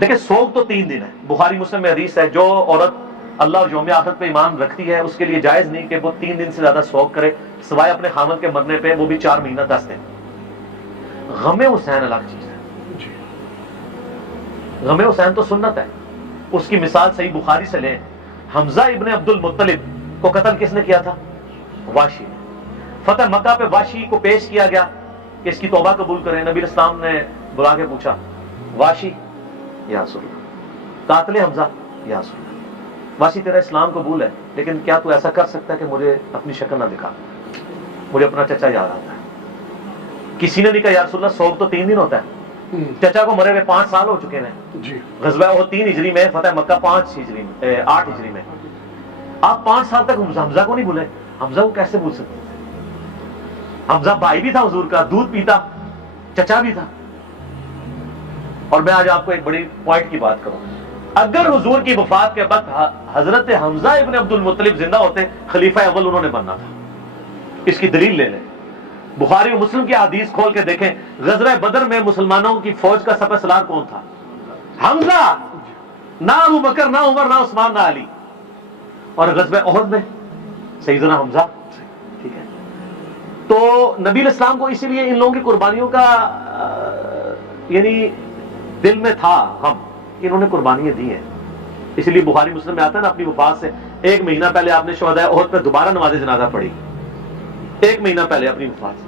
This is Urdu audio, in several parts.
دیکھیں سوگ تو 3 دن ہے. بخاری مسلم میں حدیث ہے جو عورت اللہ اور یوم آخرت پہ ایمان رکھتی ہے اس کے لیے جائز نہیں کہ وہ 3 دن سے زیادہ سوگ کرے سوائے اپنے خامد کے مرنے پہ، وہ بھی 4 مہینہ 10 دن. غم حسین الگ چیز ہے. غم حسین تو سنت ہے. اس کی مثال صحیح بخاری سے لیں. حمزہ ابن عبد المطلب کو قتل کس نے کیا تھا؟ واشی نے. فتح مکہ پہ واشی کو پیش کیا گیا کہ اس کی توبہ قبول کریں. نبی اسلام نے بلا کے پوچھا واشی یا رسول اللہ، قاتل حمزہ یا رسول اللہ، واشی تیرا اسلام قبول ہے لیکن کیا تو ایسا کر سکتا ہے کہ مجھے اپنی شکل نہ دکھا، مجھے اپنا چچا یاد آتا ہے. کسی نے نہیں کہا یا رسول اللہ سوگ تو 3 دن ہوتا ہے، چچا کو مرے ہوئے 5 سال ہو چکے ہیں. غزوہ وہ 3 ہجری میں، فتح مکہ 8 ہجری میں. آپ 5 سال تک حمزہ کو نہیں بھولے. حمزہ کو کیسے بھول سکتے؟ حمزہ بھائی بھی تھا حضور کا، دودھ پیتا، چچا بھی تھا. اور میں آج آپ کو ایک بڑی پوائنٹ کی بات کروں. اگر حضور کی وفات کے وقت حضرت حمزہ ابن عبد المطلب زندہ ہوتے، خلیفہ اول انہوں نے بننا تھا. اس کی دلیل لے لیں. بخاری و مسلم کی حدیث کھول کے دیکھیں. غزوہ بدر میں مسلمانوں کی فوج کا سپہ سالار کون تھا؟ حمزہ. نہ ابو بکر، نہ عمر، نہ عثمان، نہ علی. اور غزوہ احد میں سیدنا حمزہ. ٹھیک ہے. تو نبی الاسلام کو اسی لیے ان لوگوں کی قربانیوں کا یعنی دل میں تھا غم، انہوں نے قربانیاں دی ہیں. اس لیے بخاری مسلم میں آتا ہے نا، اپنی وفات سے 1 مہینہ پہلے آپ نے شہداء احد پہ دوبارہ نماز جنازہ پڑھی. 1 مہینہ پہلے اپنی وفات سے.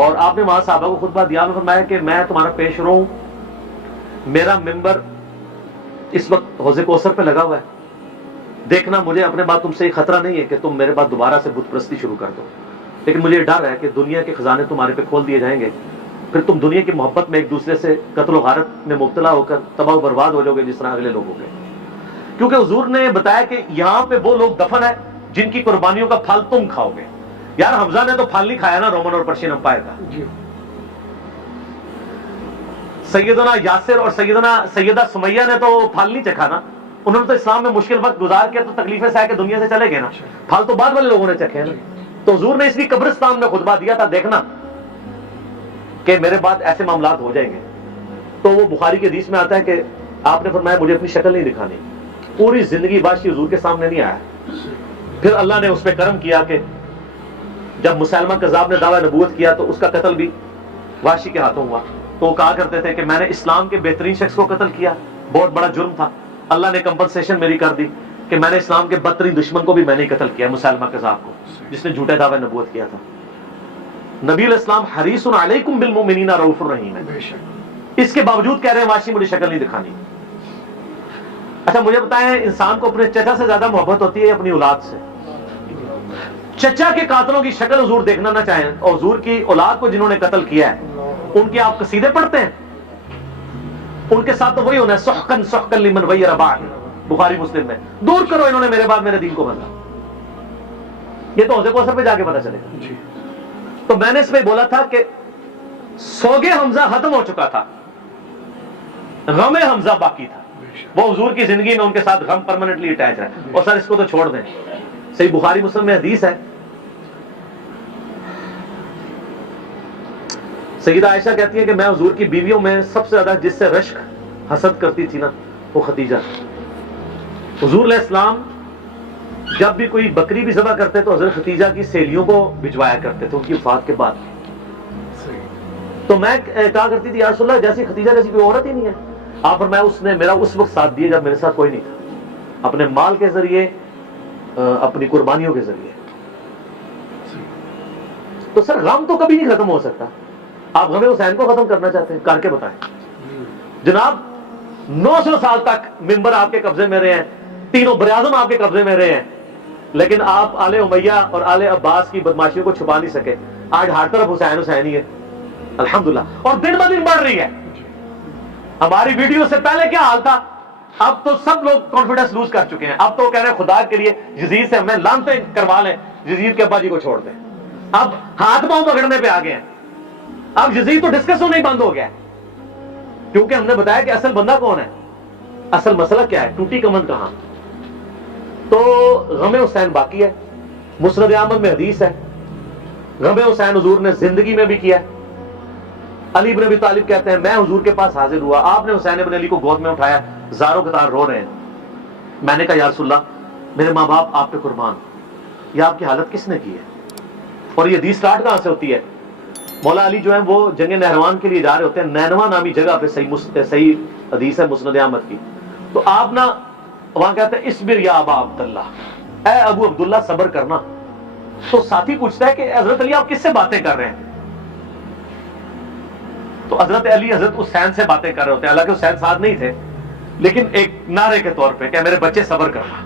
اور آپ نے وہاں صحابہ کو خطبہ دیا میں فرمایا کہ میں تمہارا پیش رو ہوں. میرا ممبر اس وقت حوض کوثر پہ لگا ہوا ہے. دیکھنا مجھے اپنے بعد تم سے یہ خطرہ نہیں ہے کہ تم میرے بعد دوبارہ سے بت پرستی شروع کر دو، لیکن مجھے ڈر ہے کہ دنیا کے خزانے تمہارے پہ کھول دیے جائیں گے، پھر تم دنیا کی محبت میں ایک دوسرے سے قتل و غارت میں مبتلا ہو کر تباہ و برباد ہو جاؤ گے جس طرح اگلے لوگوں کے. کیونکہ حضور نے بتایا کہ یہاں پہ وہ لوگ دفن ہیں جن کی قربانیوں کا پھل تم کھاؤ گے. یار حمزہ نے تو پھل نہیں کھایا نا رومن اور پرشین امپائر کا. سیدنا یاسر اور سیدہ سمیہ نے تو پھل نہیں چکھا نا. انہوں نے تو اسلام میں مشکل وقت گزار کے تو تکلیفیں سہ کے دنیا سے چلے گئے نا. پھل تو بعد والے لوگوں نے چکھے نا. تو حضور نے اس لیے قبرستان میں خطبہ دیا تھا، دیکھنا کہ میرے بعد ایسے معاملات ہو جائیں گے. تو وہ بخاری کی حدیث میں آتا ہے کہ آپ نے فرمایا مجھے اپنی شکل نہیں دکھانی. پوری زندگی واشی حضور کے سامنے نہیں آیا. پھر اللہ نے اس پہ کرم کیا کہ جب مسلمہ کذاب نے دعویٰ نبوت کیا تو اس کا قتل بھی واشی کے ہاتھوں ہوا. تو وہ کہا کرتے تھے کہ میں نے اسلام کے بہترین شخص کو قتل کیا، بہت بڑا جرم تھا. اللہ نے کمپنسیشن میری کر دی کہ میں نے اسلام کے بدترین دشمن کو بھی میں نے قتل کیا، مسلمہ کذاب کو، جس نے جھوٹے دعوے نبوت کیا تھا. نبی علیہ السلام حریص علیکم بالمؤمنین رؤوف الرحیم ہے. اس کے باوجود کہہ رہے ہیں واشی مجھے شکل نہیں دکھانی. اچھا مجھے بتائیں، انسان کو اپنے چچا سے زیادہ محبت ہوتی ہے اپنی اولاد سے. چچا کے قاتلوں کی شکل حضور دیکھنا نہ چاہیں، اور حضور کی اولاد کو جنہوں نے قتل کیا ہے ان کے آپ قصیدے پڑھتے ہیں. ان کے ساتھ تو وہی ہونا ہے، سحقن سحقن لمن غیر بعد، بخاری مسلم میں. دور کرو انہوں نے میرے بعد میرے دین کو بدلا. یہ تو حوض کوثر پہ جا کے پتا چلے گا. تو میں نے اس میں بولا تھا کہ سوگے حمزہ ختم ہو چکا تھا، غم حمزہ باقی تھا. وہ حضور کی زندگی میں ان کے ساتھ غم پرماننٹلی اٹیچ ہے. اور سر اس کو تو چھوڑ دیں. صحیح بخاری مسلم میں حدیث ہے، سیدہ عائشہ کہتی ہے کہ میں حضور کی بیویوں میں سب سے زیادہ جس سے رشک حسد کرتی تھی نا وہ خدیجہ. حضور علیہ السلام جب بھی کوئی بکری بھی ذبح کرتے تو حضرت خدیجہ کی سہیلیوں کو بھجوایا کرتے تھے ان کی وفات کے بعد. تو میں کہا کرتی تھی یا رسول اللہ جیسی خدیجہ جیسی کوئی عورت ہی نہیں ہے. آپ پر میں اس نے میرا اس وقت ساتھ دیا جب میرے ساتھ کوئی نہیں تھا، اپنے مال کے ذریعے، اپنی قربانیوں کے ذریعے. تو سر غم تو کبھی نہیں ختم ہو سکتا. آپ غم حسین کو ختم کرنا چاہتے ہیں، کر کے بتائیں. جناب 900 سال تک ممبر آپ کے قبضے میں رہے ہیں، تینوں براعظم آپ کے قبضے میں رہے ہیں، لیکن آپ آل امیہ اور آل عباس کی بدماشیوں کو چھپا نہیں سکے. آج ہر طرف حسین حسین ہی ہے الحمدللہ، اور دن بہ دن بڑھ رہی ہے. ہماری ویڈیو سے پہلے کیا حال تھا، اب تو سب لوگ کانفیڈنس لوز کر چکے ہیں. اب تو کہہ رہے ہیں خدا کے لیے یزید سے ہمیں لعنتیں کروا لیں، یزید کے ابا جی کو چھوڑ دیں. اب ہاتھ پاؤں پکڑنے پہ آ گئے ہیں. اب یزید تو ڈسکس ہونا ہی بند ہو گیا ہے، کیونکہ ہم نے بتایا کہ اصل بندہ کون ہے، اصل مسئلہ کیا ہے، ٹوٹی کمند کہاں. تو غم حسین باقی ہے. مسند احمد میں حدیث ہے غم حسین حضور نے زندگی میں بھی کیا ہے علی بن ابی طالب کہتے ہیں میں حضور کے پاس حاضر ہوا, آپ نے حسین بن علی کو گود میں اٹھایا, زاروں قطار رو رہے ہیں. میں نے کہا یا رسول اللہ میرے ماں باپ آپ پہ قربان, یہ آپ کی حالت کس نے کی ہے؟ اور یہ حدیث سٹارٹ کہاں سے ہوتی ہے؟ مولا علی جو ہے وہ جنگ نہروان کے لیے جا رہے ہوتے ہیں, نینوا نامی جگہ پہ, صحیح حدیث ہے مسند احمد کی. تو آپ نا وہاں کہتے ہیں اصبر یا ابا عبداللہ, اے ابو عبداللہ صبر کرنا. تو ساتھی پوچھتا ہے کہ حضرت علی آپ کس سے باتیں کر رہے ہیں؟ تو حضرت علی حضرت حسین سے باتیں کر رہے ہوتے ہیں, حالانکہ حسین ساتھ نہیں تھے, لیکن ایک نعرے کے طور پہ کہ میرے بچے صبر کرنا.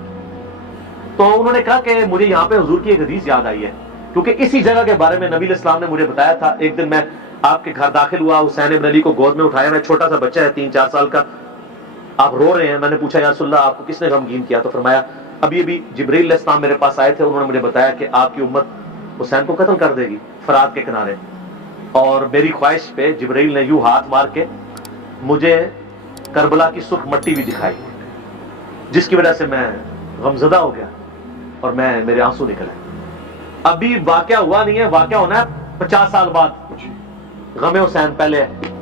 تو انہوں نے کہا کہ مجھے یہاں پہ حضور کی ایک حدیث یاد آئی ہے, کیونکہ اسی جگہ کے بارے میں نبی علیہ السلام نے مجھے بتایا تھا. ایک دن میں آپ کے گھر داخل ہوا, حسین بن علی کو گود میں اٹھایا, میں چھوٹا سا بچہ ہے 3-4 سال کا, آپ رو رہے ہیں. میں نے پوچھا یا رسول اللہ آپ کو کس نے غمگین کیا؟ تو فرمایا ابھی جبرائیل علیہ السلام میرے پاس آئے تھے, انہوں نے مجھے بتایا کہ آپ کی امت حسین کو قتل کر دے گی فرات کے کنارے, اور میری خواہش پہ جبرائیل نے یوں ہاتھ مار کے مجھے کربلا کی سرخ مٹی بھی دکھائی, جس کی وجہ سے میں غمزدہ ہو گیا اور میرے آنسو نکلے. ابھی واقعہ ہوا نہیں ہے, واقعہ ہونا ہے 50 سال بعد. غم حسین پہلے ہے.